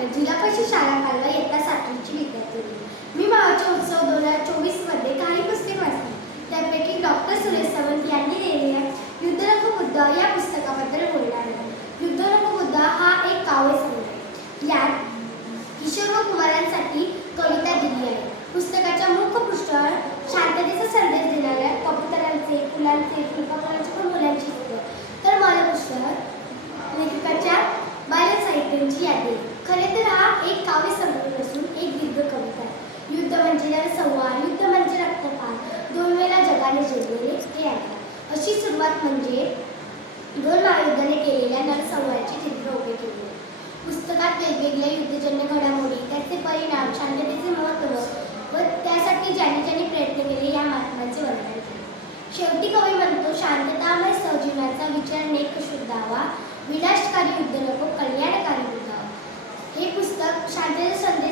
पात्र जिल्हा परिषद शाळा कालवा इयत्ता सातवीची विद्यार्थी मी मावळचे उत्सव दोन हजार चोवीसमध्ये काही पुस्तके वाचली. त्यापैकी डॉक्टर सुरेश सावंत यांनी लिहिलेल्या युद्धरंग बुद्ध या पुस्तकाबद्दल बोलणार आहे. युद्धरंग बुद्ध हा एक काव्यसंग्रह आहे. यात किशोर व कुमारांसाठी कविता दिली आहे. पुस्तकाच्या मुख्य पृष्ठावर शांततेचा संदेश देणाऱ्या कबुतरांचे फुलांचे फुलपाखरांचे एक काव्य संग्रह नसून एक दीर्घ कविता आहे. युद्ध म्हणजे संवाद युद्ध म्हणजे रक्तपात दोन वेळा जगाने जिंकलेले हे आहे. अशी सुरुवात म्हणजे दोन महायुद्धाने केलेल्या नरसंवादाचे चित्र उभे केले. पुस्तकात वेगवेगळ्या युद्धजन्य घडामोडी त्याचे परिणाम शांततेचे महत्त्व व त्यासाठी ज्यांनी ज्यांनी प्रयत्न केले या महात्म्यांचे वर्णन केले. शेवटी कवी म्हणतो शांततामय सहजीवनाचा विचार नेक शुद्धावा. विनाशकारी युद्ध नको कल्याणकारी शांततेचा संदेश